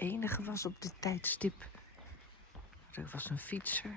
enige was op dit tijdstip. Er was een fietser.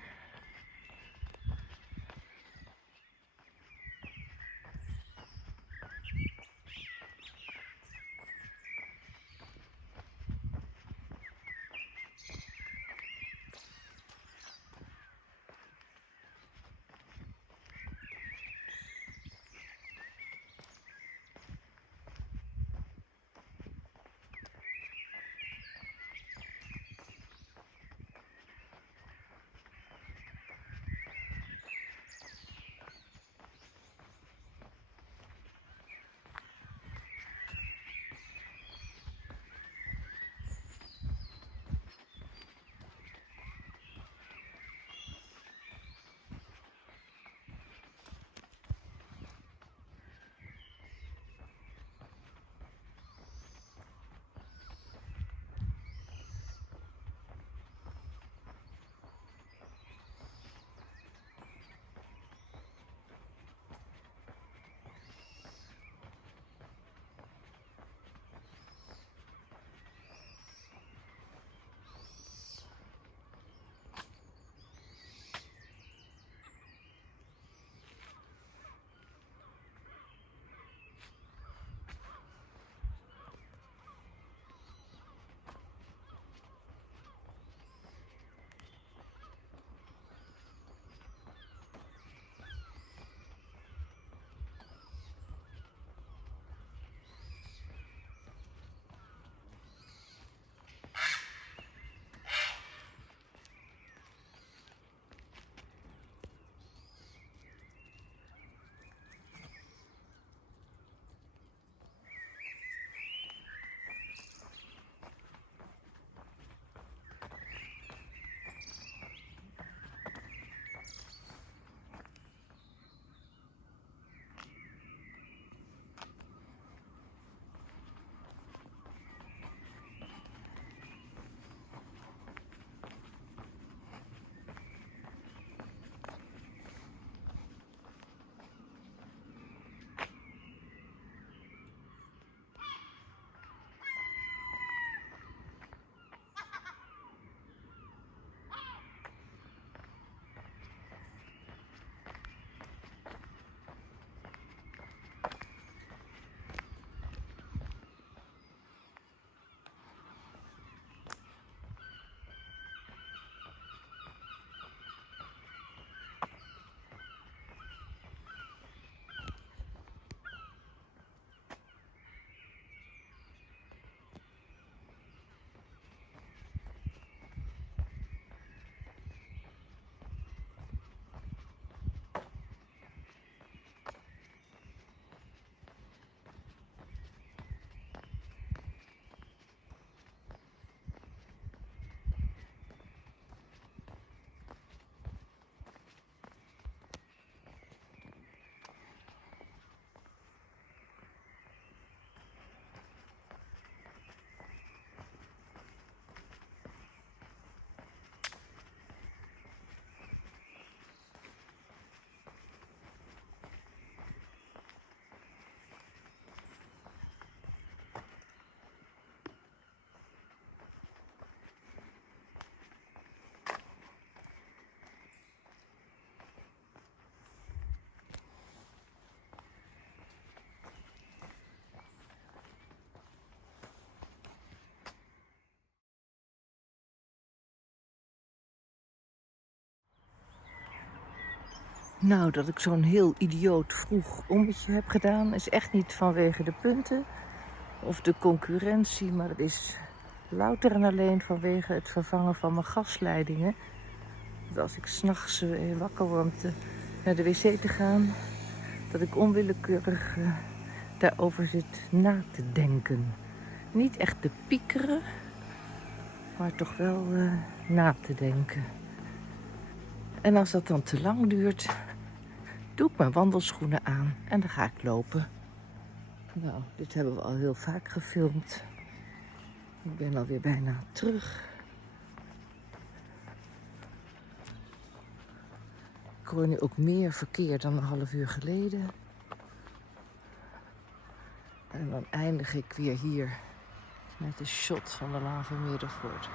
Nou, dat ik zo'n heel idioot vroeg ommetje heb gedaan, is echt niet vanwege de punten of de concurrentie, maar het is louter en alleen vanwege het vervangen van mijn gasleidingen. Dat als ik 's nachts wakker word om naar de wc te gaan, dat ik onwillekeurig daarover zit na te denken. Niet echt te piekeren, maar toch wel na te denken. En als dat dan te lang duurt, doe ik mijn wandelschoenen aan en dan ga ik lopen. Nou, dit hebben we al heel vaak gefilmd. Ik ben alweer bijna terug. Ik hoor nu ook meer verkeer dan een half uur geleden. En dan eindig ik weer hier Met de shot van de Lava Meerdervoort.